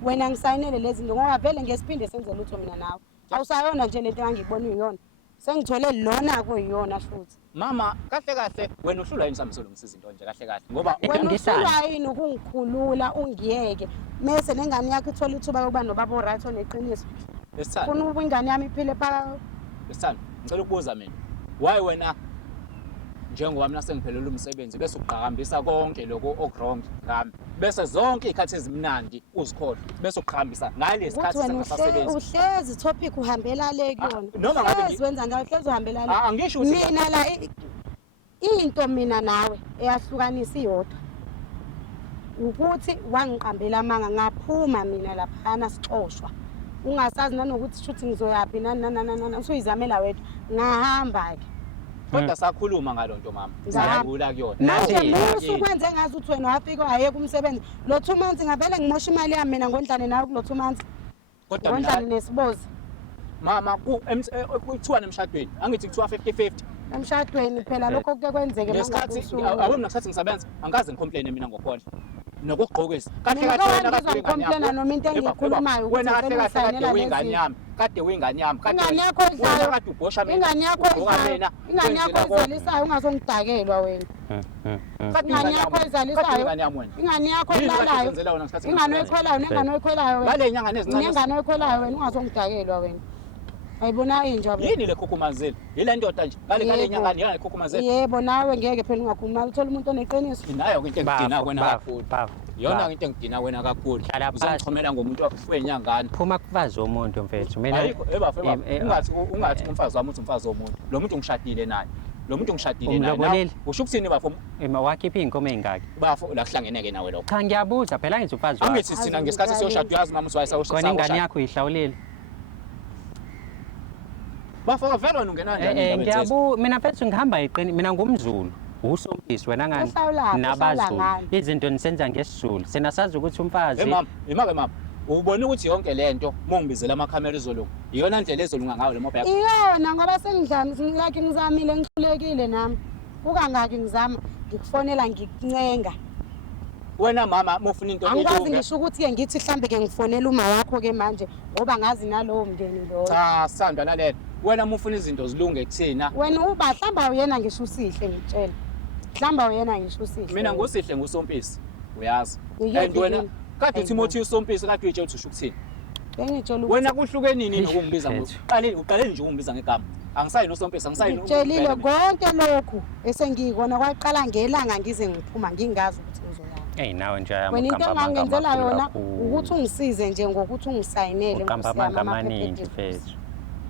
Wena ngisayinele lezi zinto ngoba vele ngesiphinde senze lutho mina nawe. Awusayona nje lento engangibona uyiyona. Sengithole lona kuyiyona futhi. Mama kahle wena uhlula yini sami solungisa izinto nje kahle ngoba Wena usulwa yini ukungikhulula ungiyeke mase nengane yakho ithola ithuba yokuba nobaba oright oneqiniso. lesithanda Ufuna ukuba ingane yami iphile phaka lesithanda ngicela ukubuza mina why wena njengoba mina sengiphelele umsebenzi bese uqhakambisa konke lokho okwrong ngami bese zonke izikhathi ezimnandi uzikhola bese uqhakambisa ngale sikhathi sengasasebenzi uhlezi topic uhambela le kuyona. noma ngabe Uhlezi wenza njalo uhlezi uhambela le. angisho ukuthi Mina la into mina nawe eyahlukanisa iyodwa. Ukuthi wangiqambela amanga ngaphuma mina laphana sixoshwa. Ungasazi nanokuthi shuthi ngizoyapi nani usuyizamela wedwa ngahamba ke. kodwa sakhuluma ngalonto mama Ngahamba. siyabula kuyona Manje usukwenze ngazi ukuthi wena wafika wayeka umsebenzi lo 2 months ngavele ngimosha imali yami mina ngondlane nawe kulo 2 months kodwa ngondlane mina nesibozi mama kuthiwa nemshadweni angithi kuthiwa 50-50 emshadweni phela lokho kuke kwenzeke ngesikhathi awona ngesikhathi ngisebenza angikaze ngicomplain mina ngokhodla nokugqokisa kahle Mina kahle wena ngizwa ngicomplaina noma into engiyikhulumayo ukuthi wena kahle vele kahle usayinela kade lezi uyingane yami kade uyingane yami ingane yakho edlayo kade ubhosha mina ingane yakho edlayo ingane yakho ezalisayo ungazongidakelwa wena ingane yakho ezalisayo ingane yami wena ingane yakho Yini kade elalayo uzenzela wena ngesikhathi ingane ngisebenza? oyikhwelayo nengane oyikhwelayo wena ngale inyanga nezincane nengane oyikhwelayo wena ungazongidakelwa wena ayibona injalo yini le khukhumazeli yile ndoda nje ngale Yebo. inyanga yona ikhukhumazeli yebo nawe ngeke phela ungakhuluma uthola umuntu oneqiniso nayo into engidina wena kakhulu bafo yona into engidina wena kakhulu Hlala phansi. uzongixhomela ngomuntu wenyangane phuma kufazi womuntu mfethu mina ayikho ungathi umfazi wami uthi umfazi womuntu lo muntu ngishadile naye lo muntu ngishadile naye Umlobolile? usho ukuthini bafo wakhipha iy'nkomo ey'ngaki bafo la kuhlangeneke nawe lokho cha ngiyabuza phela ngithi ufazi wakho angithi sina ngesikhathi siyoshada uyazi mama khona ingane yakho uyihlawulile bafo vele wena ungena mina mfethu ngihamba iqini mina ngumZulu usompisi wena ngani Uhlawulaphi? nabaZulu Uhlawula ngani? izinto nisenza ngesiZulu sena sazi ukuthi umfazi mama imake mama ubona ukuthi yonke lento mongibizela amakhamera izolunga iyona ndlela ezolunga ngayo le moba yakho iyona ngoba sengidlami ngizamile ngihlulekile nami ukangaki ngizama ngikufonela ngikuncenga wena mama mufuna into angikwazi ngisho ukuthi-ke ngithi mhlambe ke ngifonela uma wakho-ke manje ngoba ngazi nalowo mndeni loyo cha sandwa lalela wena uma ufuna izinto zilunge kuthina wena uba hlamba uyena ngisho usihle ngitshela hlamba uyena ngisho usihle mina ngusihle ngusompisi uyazi Ngike and wena ngikini. kade uTimothy usompisi kade uyitshela ukuthi usho ukuthini bengitshela ukuthi wena kuhluke nini nokungibiza Eish, uqale nje ungibiza ngegama angisayi nosompisi angisayi ngitshelile konke lokhu esengiyikona kwaqala ngelanga ngize ngiphuma ngingazi ukuthi ngizoyaphi Hey nawe nje ayama wena into engangenzela yona ukuthi ungisize nje ngokuthi ungisayinele uqamba amanga amaningi mfethu.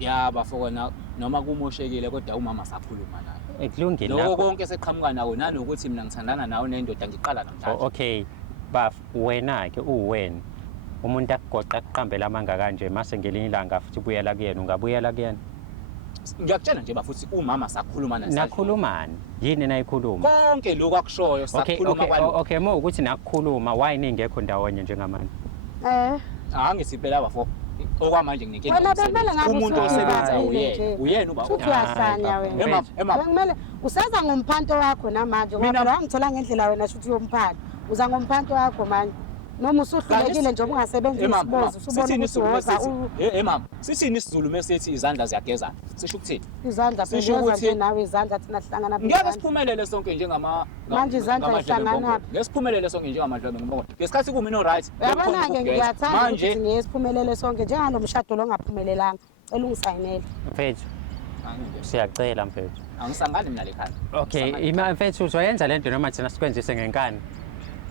ya bafokona noma kumoshekile kodwa umama sakhuluma naye Ekulungile lokho nakho. konke seqhamuka nawo nanokuthi mina ngithandana nawe nendoda ngiqala namhlanje Okay. Baf wena ke uwena. Umuntu akugoqa aqambela amanga kanje mase ngelinye ilanga futhi ubuyela kuyena ungabuyela kuyena. ngiyakutshela nje bafuthi umama sakhuluma naye Nakhulumani? Yini nayikhuluma? konke lokho akushoyo Okay, sakhuluma okay, kwalo okay, mo ukuthi nakukhuluma why ningekho ndawonye njengamanje? angithi phela bafo okwamanje nginenkinga Wena yomsebenzi. bemele ngabe Umuntu osebenza usuyenzile nje. uyena uba Futhi uyahlanya wena. ema Kumele usaza ngomphanto wakho namanje ngoba Mina- phela wangithola ngendlela wena shuthi yomphanto. Uza ngomphanto wakho manje. Noma usuhlulekile nje ungasebenzi isibozo usubona ukuthi woza mama sithini isiZulu mesithi izandla ziyagezana sisho ukuthini izandla Sisho phela ukuthi- nje nawe izandla thina sihlangana ngeke siphumelele sonke njengama Manje izandla zihlangana phi? ngeke siphumelele sonke njengamadlwane ngoba ngesikhathi kumina oright Uyabona ke ngiyathanda manje ukuthi ngiyesiphumelele sonke njengalo mshado lo ngaphumelelanga. Cela ungisayinele. Mfethu, siyacela mfethu. angisangani mina lekhaya Okay, mfethu uzoyenza lento noma thina sikwenzise ngenkani?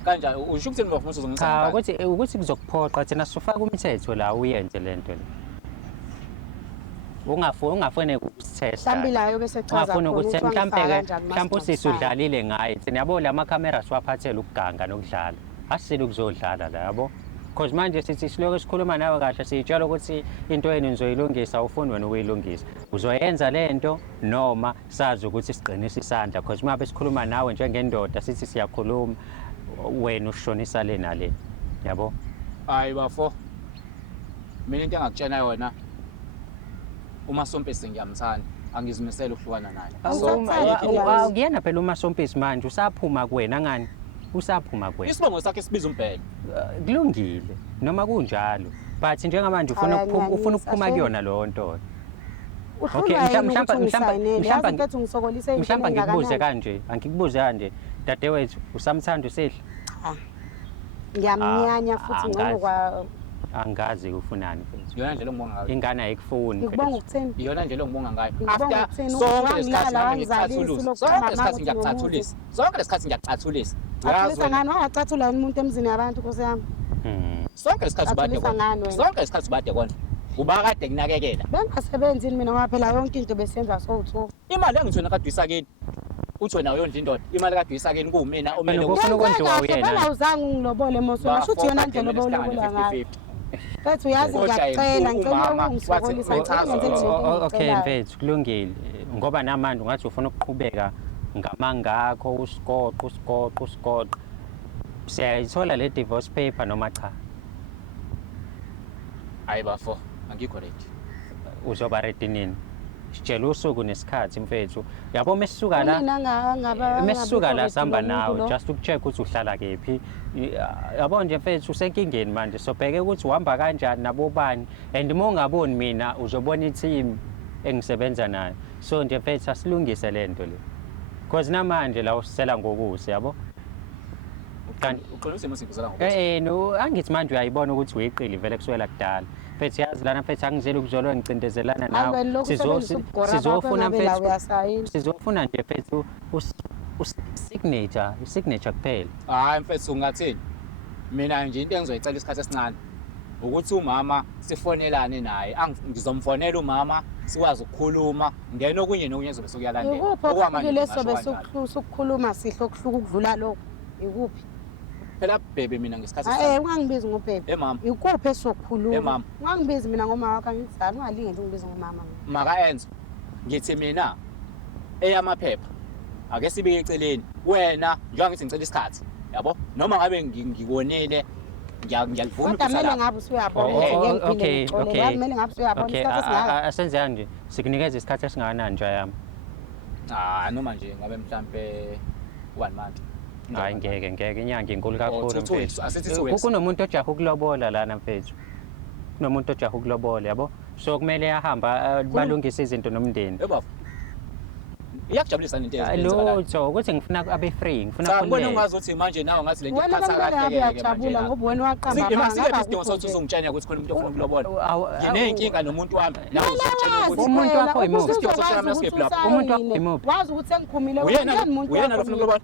kanjani usho ukuthi ngibafuna Cha, uzongisanga ukuthi kuzokuphoqa thina sifaka umthetho la uyenze lento le. Ungafune ukusithesta. Hlambilayo bese chaza Ungafuna ukuthi mhlambe mhlambe usisi udlalile ngaye. Thina yabo la camera siwaphathela ukuganga nokudlala. Asile ukuzodlala la yabo. Because manje sithi siloko sikhuluma nawe kahle siyitshela ukuthi into yenu nizoyilungisa ufuni wena ukuyilungisa. Uzoyenza lento noma sazi ukuthi siqinisa isandla because mabe sikhuluma nawe njengendoda sithi siyakhuluma wena ushonisa le nale. Yabo? hayi bafo mina into engakutshena yona uma sompisi ngiyamthanda angizimisela ukuhlukana naye Uyena phela uMasompisi manje usaphuma kuwena ngani? Usaphuma kuwena. isibongo sakhe sibiza umbhele Kulungile noma kunjalo but njengamanje ufuna ukuphuma kuyona lo nto. Okay, mhlamba ngikubuze kanje, angikubuze kanje. Dadewethu usamthanda usihle? ngiyamnyanya futhi ngoba kwa Angazi ufunani mfethu. iyona ndlela engibonga ngayo Ingane ayikufuni ngikubonga mfethu. ukuthini iyona ndlela engibonga ngayo Ngibonga after ukuthini? sonke lesikhathi Wangilala, nami wangizalisa, ngiyakucathulisa ulokhu sonke lesikhathi ngiyakucathulisa Athulisa ngani wangacathula yini umuntu emzini yabantu Nkosi yami sonke lesikhathi ubade Athulisa ngani wena? sonke lesikhathi ubade kona uba kade kunakekela bengasebenzini mina ngoba phela yonke into besenza so-2 imali engithona kade uyisakeni uthi wena uyondla indoda imali kade uyisakeni kuwumina omele Ufuna ukwenziwa uyena. phela uzange ungilobole mosona shuthi yona nje lobola ngayo Kathi uyazi ngiyacela ngicela ungisokolisa Okay mfethu kulungile ngoba namanje ungathi ufuna ukuqhubeka ngamanga akho usigoqo. Siyayithola le divorce paper noma cha? hayi bafo angikho ready Uzoba ready nini? Sitshela usuku nesikhathi mfethu. Yabo mesisuka la mesisuka la sihamba nawe just ukucheck ukuthi uhlala kephi. Yabo nje mfethu usenkingeni manje sobheke ukuthi uhamba kanjani nabobani and uma ungaboni mina uzobona i-team engisebenza nayo. So nje mfethu asilungise lento le. Because namanje la usisela ngokusi yabo. Kanti uqinise musibuzela ngokuthi no angithi manje uyayibona ukuthi uyiqili vele kuswela kudala. Mfethu yazi lana mfethu angizeli ukuzolwa ngicindezelana nawe. Sizofuna mfethu. Sizofuna nje mfethu signature kuphela. hayi mfethu ungathini mina nje into engizoyicela isikhathi esincane ukuthi umama sifonelane naye ngizomfonela umama sikwazi ukukhuluma ngene okunye nokunye ezobe sokuyalandela Ikuphi okuhlukile sobe sokukhuluma sihle okuhluka ukudlula lokho ikuphi phela bebe mina ngesikhathi ungangibizi ngobhebe mama ikuphi esokukhuluma mama ungangibizi mina ngoma wakho angizali ungalinge nje ungibize ngomama makaenze ngithi mina eyamaphepha ake sibike eceleni wena njengoba ngithi ngicela isikhathi yabo noma ngabe ngikonile ngiyalivuma kodwa kumele ngabe usuyabona Okay. kumele ngabe usuyabona Okay, isikhathi esingaka asenze kanje sikunikeza isikhathi esingakanani nje yami. noma nje ngabe mhlambe 1 month Hayi ngeke inyanga inkulu kakhulu two weeks, mfethu. asithi 2 weeks. Kunomuntu ojaha ukulobola lana mfethu. Kunomuntu ojaha ukulobola yabo. so kumele ahamba balungise izinto nomndeni. Yebo. Iyakujabulisa lento eyenzekalayo. Lutho ukuthi ngifuna abe free, ngifuna Cha ngibona ukhululeke. ungazi ukuthi manje nawe ngathi lento wena iphatha bengeke kahle uyajabula ngoba wena waqamba Isikephi isidingo sokuthi uzongitshela ukuthi khona umuntu ofuna ukulobola. Nginenkinga nomuntu wami. Nawe uzongitshela ukuthi Umuntu wakho imuphi? Umuntu wakho imuphi? Wazi ukuthi sengikhumile uyena lo ufuna ukulobola.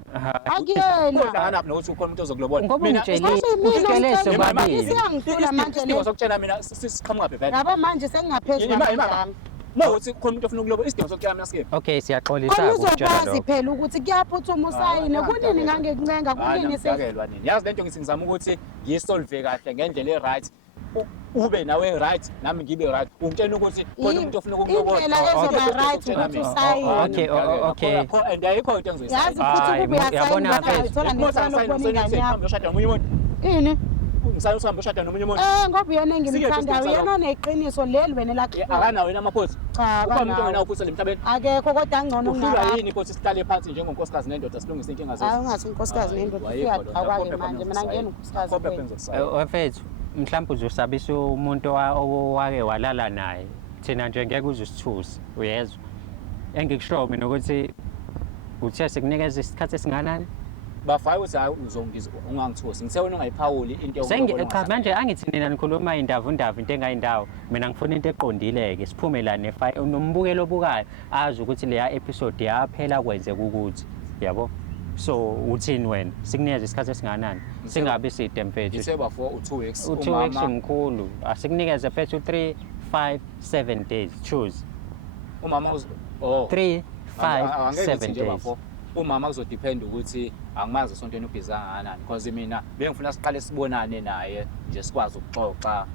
akuyena Uhlangana nokuthi ukhona umuntu ozokulobola. Ngoba utshele sobabili. Siyangifuna manje Isidingo sokutshela mina siqhamuka phela. yabo manje sengingaphezulu kwami Mawuthi khona umuntu ofuna ukulobola isidingo sokutshela mina sikephi. Okay, siyaxolisa ukutshela uzokwazi lokho. phela ukuthi kuyaphuthuma usayine kunini ngangekuncenga kunini Ngiyakelwa nini. Yazi lento ngithi ngizama ukuthi ngiyisolve kahle ngendlela e-right. Ube nawe right nami ngibe right. Ungitshela ukuthi khona umuntu ofuna ukulobola. indlela ezoba right ukuthi usayine Okay. And ayikho into engizoyisayina. yazi futhi kube Yabona uyasayina phela. uthola nesalo khona ingane yakho Uyoshada nomunye umuntu. ini Ngisayina uhambe ushada nomunye umuntu. ngoba uyena engimthandayo uyena oneqiniso leli wena lakho Akanawo yena amaphutha. cha Uba umuntu akanawo. ongenawo uphutha emhlabeni. akekho kodwa angcono Uhlulwa kungayo yini ukuthi sihlale phansi njengonkosikazi nendoda silungise inkinga zethu. hayi ungathi unkosikazi nendoda uyaqhawake manje mina ngiyena unkosikazi kuphela. Wafethu, mhlawumbe uzosabisa umuntu owake walala naye. Thina nje ngeke uzusithusa, uyezwa. Engikusho mina ukuthi uthe sikunikeza isikhathi esinganani? Bafaya ukuthi hayi uzongiza ungangithusi. Ngithe wena ungayiphawuli into Cha manje angithi nina nikhuluma indaba into engayindawo. Mina ngifuna into eqondile-ke siphume la nombukelo obukayo azi ukuthi leya episode yaphela kwenzeka ukuthi yabo. So uthini wena? Sikunikeza isikhathi esinganani? Singabi side mfethu. ngithe bafo u2 weeks. U2 weeks mkhulu. Asikunikeze mfethu 3, 5, 7 days. Choose. Umama 3, 5, 7 days. Umama kuzodepend ukuthi angimazi esontweni ubhizi kangakanani because mina bengifuna siqale sibonane naye nje sikwazi ukuxoxa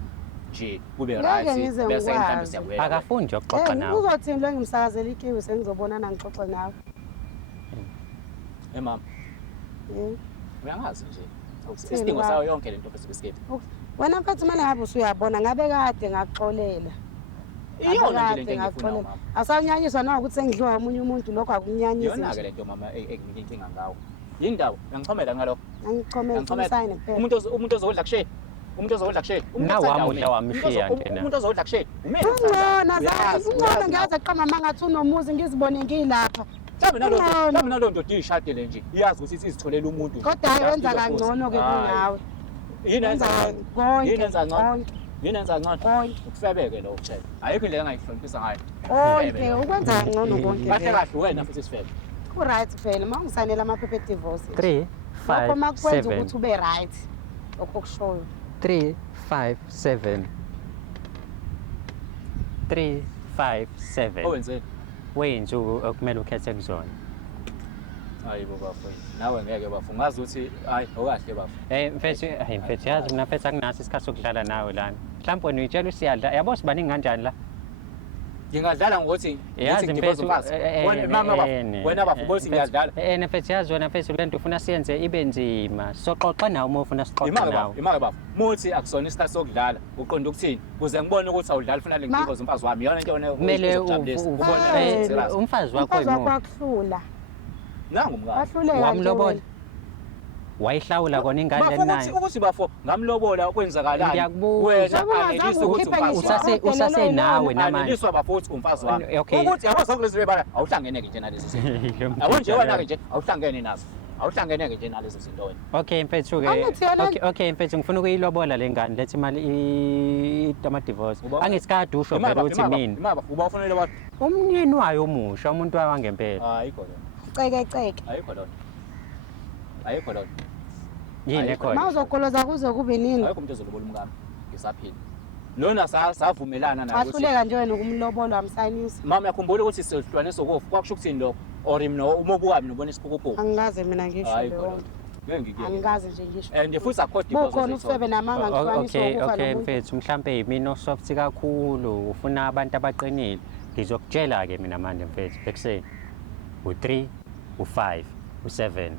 nje kube right bese mhlawumbe siyabuya. Akafundi ukuxoxa nawe. uzothini lo ngimsakazela ikiwi sengizobonana ngixoxe nawe Mama Eh. uyangazi nje isidingo sayo yonke lento bese besikephi. wena mfethu manje ngabe usuyabona ngabe kade ngakuxolela Iyona nje lento engifuna mama. asawunyanyiswa na ukuthi sengidliwa omunye umuntu lokho akunyanyisi Iyona ke lento mama enginike inkinga ngawo. Yindawo ngichomela ngalokho. angichomela umsayine kuphela Umuntu ozodla kushe. Umuntu ozodla kushe. Nawamuhla wamshiya njena. Umuntu ozodla kushe. ungona zazi ungona ngiyazi aqamba mangathi unomuzi ngizibone ngilapha Mhlawumbe nalo ndoda ishadele nje iyazi ukuthi izitholela umuntu. kodwa hayi wenza kangcono ke kunawe Yini wenza enza Yini enza ngcono? konke Yini enza ngcono? konke Ukufebeke lo utshela. Ayikho indlela engayihloniphisa ngayo. konke ukwenza kangcono konke Kahle kahle wena futhi sifebe. ku-right phela uma ungisanela amaphepha edivorce 3, lokho 5, makwenza 7. ukuthi ube right lokho kushoyo 3, 5, 7. 3, 5, 7. Owenzeni? Weyinsuku okumele ukhethe kuzona. Hayi bo bafo. Nawe ngeke bafo. Ngazi ukuthi hayi okahle bafo. Mfethu yazi mina mfethu anginaso isikhathi sokudlala nawe lana. Mhlawumbe wena uyitshela usiyadla. Yabo sibaningi kanjani la? Ngingadlala ngokuthi Yazi ngidivorce mfethu umfazi. Wena bafo bosi ngiyadlala. Mfethu yazi wena mfethu lento ufuna siyenze ibe nzima. Soxoxa nawe uma ufuna sixoxe Imake nawe. bafo. Muthi akusona isikhathi sokudlala. Uqonda ukuthini? Kuze ngibone ukuthi awudlala ufuna le ngidivorce umfazi wami. Iyona into yona Kumele ubone umfazi wakho umfazi wakho imuphi? akuhlula nangu mngani. wahluleka nje Wamlobola. wena. Wayihlawula kona ingane Bafo nayo. ukuthi bafo ngamlobola kwenzakalani. Ngiyakubuza. Wena Ngoba anelisa ungazazi ukuthi ukhipha umfazi ngisho wami. Usasenawe namanje. Aneliswa bafo ukuthi umfazi wami. Okay. Ukuthi yabo zonke lezi bebala awuhlangeneke nje nalezi zinto. Yabo nje wena ke nje awuhlangene nazo. Awuhlangeneke nje nalezi zinto wena. Okay mfethu ke. Angithi yona- Okay mfethu ngifuna ukuyilobola lengane lethi imali ama divorce. Angithi kade usho vele uthi mina. Imaba uba ufanele wathi Umnyeni wayo omusha umuntu wangempela. ayikho lona. ceke Ayikho lona. Ayikho lona. Yini ma ekhona? uzogoloza kuze kube nini Ayikho umuntu ezolobola umkami. Ngisaphila. Lona savumelana naye ukuthi wahluleka nje wena ukumlobola wamsayinisa mama yakhumbula ukuthi sihlukaniso kofu kwakusho ukuthini lokho or mina uma ubuka mina ubona isiphukuphuku. angikaze mina ngisho Ayikho leyo lona. nto Ngeke ngikike. angikaze nje ngisho And futhi akho bukhona ufebe namanga ngihlukanisa ukufa Okay nomuntu mfethu mhlambe yimina soft kakhulu ufuna abantu abaqinile. Ngizokutshela ke mina manje mfethu ekuseni. U3, u5, u7.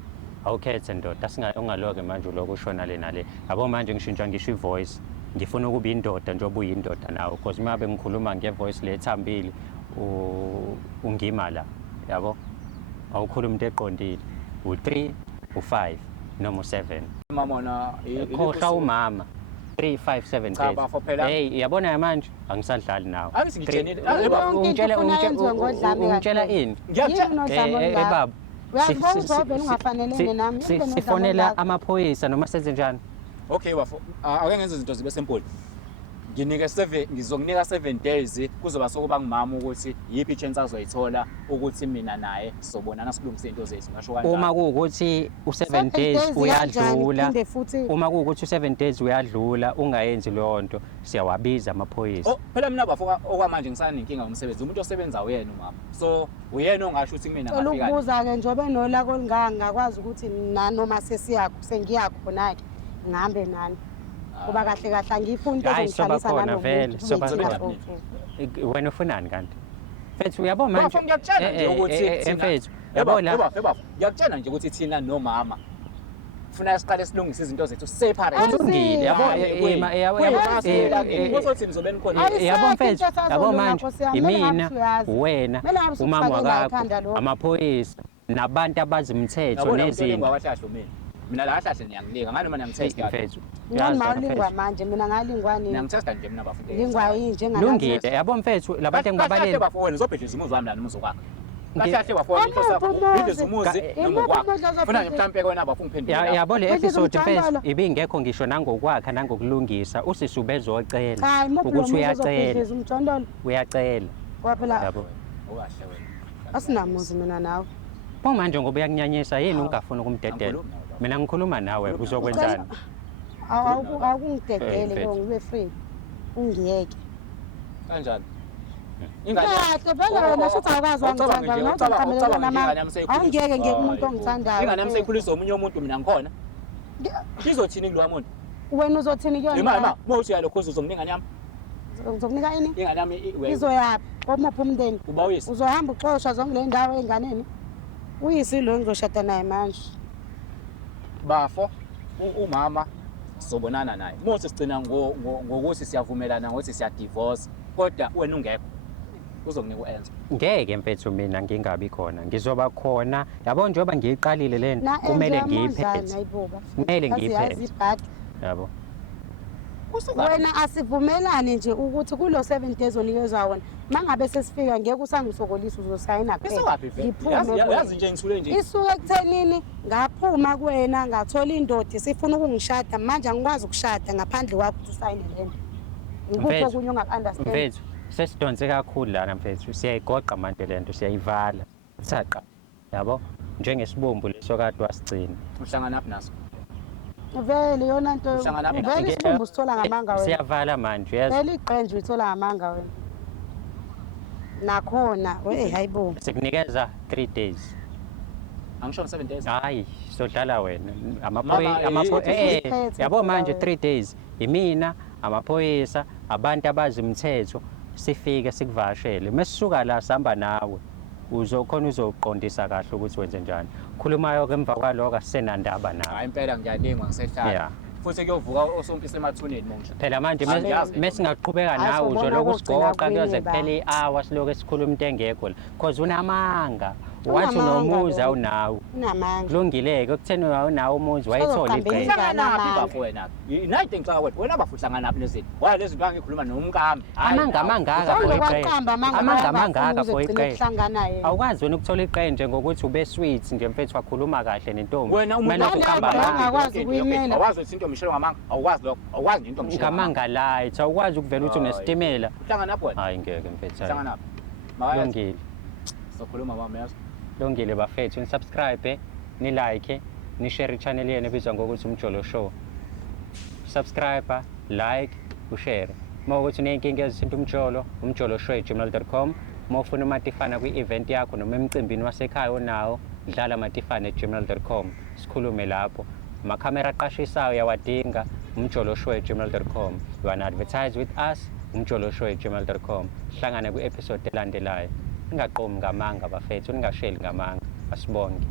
Awukhethe ndoda ungaloke manje uloko ushona le nale. Yabo manje ngishintsha ngisho ivoice. Ngifuna ukuba indoda njengoba uyindoda nawe because uma bengikhuluma ngevoice lethambile ungima la yabo. Awukhuluma into eqondile. U3, u5 noma u7. Mama wona Khohla umama. 357 Cha, bafo, phela- hey yabona manje angisadlali nawe Ave sengitshenile. Yonke into ufuna yenziwe ngodlame ungitshela kahle. ini Yini unodlame olungaka? baba Uyazibona uzovele ungafanelene nami. Yini unodlame sifonela olungaka? amaphoyisa noma senze njani Okay bafo, ake ngenze izinto zibe simple. Ngizokunika 7 days kuzoba sokuba ngimama ukuthi yipi chance azoyithola ukuthi mina naye sobonana silungise into zethu ngasho kanjalo. uma kuwukuthi u7 7 days days uyadlula kanjani, phinde futhi- uma kuwukuthi u7 days uyadlula ungayenzi leyo nto siyawabiza amaphoyisa Oh, phela mina bafo okwamanje ngisanenkinga ngomsebenzi. Umuntu osebenza uyena umama. So uyena ongasho ukuthi kumina Cela ngafika. ukubuza-ke njengoba enolaka olungaka ngakwazi ukuthi nanoma sengiyakhona-ke ngihambe nani kuba kahle kahle angiyifuni into Hayi, soba ezongihlalisa khona nanomuntu vele, kube soba yithina khona. sowu. wena ufunani kanti mfethu uyabona manje Bafo ngiyakutshela nje ukuthi mfethu yabo la ngiyakutshela nje ukuthi thina nomama ufuna siqale silungise izinto zethu separate. kulungile yabo Kuzothi nizobeni khona. Ayi, yabo Ayisekho mfethu into esazolunga, yabo manje Nkosi yami. Kumele imina ngabe uyazi. wena Kumele ngabe umama usukufakela wakho ekhanda lokho. amaphoyisa nabantu abazi imithetho Yabona nezinto ngwabahlahlo mina la kahlahle niyangilika ngani mina ngitesta mfethu Ngani yazi mawulingwa mfethu manje mina ngalingwa nini ngiyangitesta nje mina bafuthi. lingwa yini lungile yabo mfethu labantu engibabaleni bafowenu zobhedliza umuzi wami lana umuzi wakho. Nge- Kahle bafowenu into sakho Amuphi umuzi? bhedliza umuzi Imuphi noma umuzi wakho. ozobhedliza? Funa nje mhlambe wena bafu ngiphendule. yabo le Bhedliza episode mfethu umjondolo. ibingekho ngisho nangokwakha nangokulungisa usisubezocela hayi muphi lo ukuthi muntu uyacela ozobhedliza umjondolo uyacela ngoba phela yabo Okahle wena. asinamuzi mina nawe manje ngoba uyakunyanyisa yini ungafuni ukumdedela mina ngikhuluma nawe uzokwenzani awukungidedele mfethu. ke ngibe free ungiyeke Kanjani? Ingane kahle vele wena futhi awukwazi wangithanda wena uzongiqamelela namanga awungiyeke ngeke umuntu ongithandayo ingane yami seyikhulisa omunye umuntu mina ngikhona. Izothini kuloya muntu? wena uzothini Ima kuyona uma uthi uyalokhuza uzomnika ingane yami. ngizokunika ini Ingane yami izoyaphi komuphi umndeni uba uyisi. uzohamba uxoshwa zonke le ndawo ey'nganeni uyisi lo engizoshada naye manje Bafo umama sobonana naye. Mose sigcina ngokuthi siyavumelana ngokuthi siyadivorce kodwa wena ungekho. Uzonginika uenza. ngeke mfethu mina ngingabi khona ngizoba khona yabo njengoba ngiyiqalile lento kumele ngiyiphethe ayibuba kumele ngiyiphethe ibhadi yabo wena asivumelane nje ukuthi kulo 7 days onikezwa wona mangabe sesifika ngeke usangisokolisa uzosayina Isewaphi vele? Yazi nje ngithule nje. isuke ekuthenini ngaphuma kuwena ngathola indoda sifuna ukungishada manje angikwazi ukushada ngaphandle kwakho ukuthi usayine lento ngikuphi Mfethu, okunye ungaku-understand mfethu sesidonse kakhulu lana mfethu siyayigoqa manje lento siyayivala saqa yabo njengesibombu leso kade wasigcina Uhlangana naphi naso? vele yona nto Uhlangana naphi? vele isibumbu sithola ngamanga wena siyavala manje uyazi vele iqenje uyithola ngamanga wena nakhona hayibo sikunikeza 3 days Angisho 7 days. hayi sodlala wena Mama, yabo manje 3 days imina amaphoyisa abantu abazi imithetho sifike sikuvashele mesisuka la sihamba nawe uzokhona uzoqondisa kahle ukuthi wenze njani khulumayo ke emva kwaloko asisenandaba nawe Hayi impela ngiyalingwa ngisehlala. Yeah. Futhi kuyovuka osompisi emathuneni manje. phela manje Angiyazi. mesingaqhubeka Hayi, nawe sobona uzoloku ukugcina sigoqa kuyoze kuyini kuphela i-hour siloku sikhuluma into engekho la cause unamanga wathi Unamanga unomuzi lo. awunawo unamanga kulungile-ke ekutheni awunawo umuzi wayithola Uzoqambisa iqela Uhlangana naphi Namanga. bafo wena? Inayithi ngicaka kwethu. Wena bafu uhlangana naphi lezinto? Waya lezi zinto angikhuluma nomkami. Amanga amangaka for iqela Kwaqamba amanga amangaka for ugcine iqela kuhlangana yena awukwazi wena ukuthola iqela nje ngokuthi ube sweet nje mfethu wakhuluma kahle nentombi Wena Kumele umuntu uqamba Nani amanga. angakwazi ukuyimela. Awukwazi ukuthi into mshelo ngamanga. Awukwazi lokho. Awukwazi nje into mshelo. ngamanga light awukwazi ukuvela ukuthi Hayi. unesitimela Uhlangana naphi wena? hayi ngeke mfethu Uhlangana naphi? Makayazi. lungile Sokhuluma mama yazi. lungile bafethu nisubscribe nilike nishare i-channel yenu ebizwa ngokuthi umjolo show subscribe like ushare uma ukuthi uney'nkinga ezithinta umjolo show@gmail.com uma ufuna umatifana kwi-event yakho noma emcimbini wasekhaya onawo dlala matifana@gmail.com sikhulume lapho amakhamera aqashisayo uyawadinga umjolo show@gmail.com you wanna advertise with us umjolo show@gmail.com hlangane kwi-episode elandelayo ningaqomi ngamanga bafethu ningasheli ngamanga asibonge